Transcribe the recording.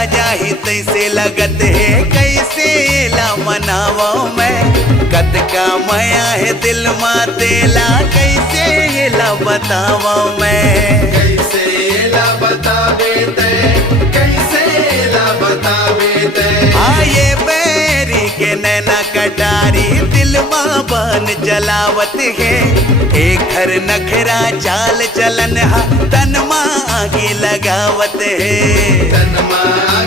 राजा ही तैसे लगत है, कैसे ला मनावो मैं। कद का माया है दिल माँ तेला, कैसे ला बतावो मैं। कैसे ला बतावे ते, कैसे ला बतावे ते। आये बैरी के नैना कटारी, दिल माँ बन जलावत है। एक घर नखरा चाल चलन हा, तन माँ आगे लगावत है। तन माँ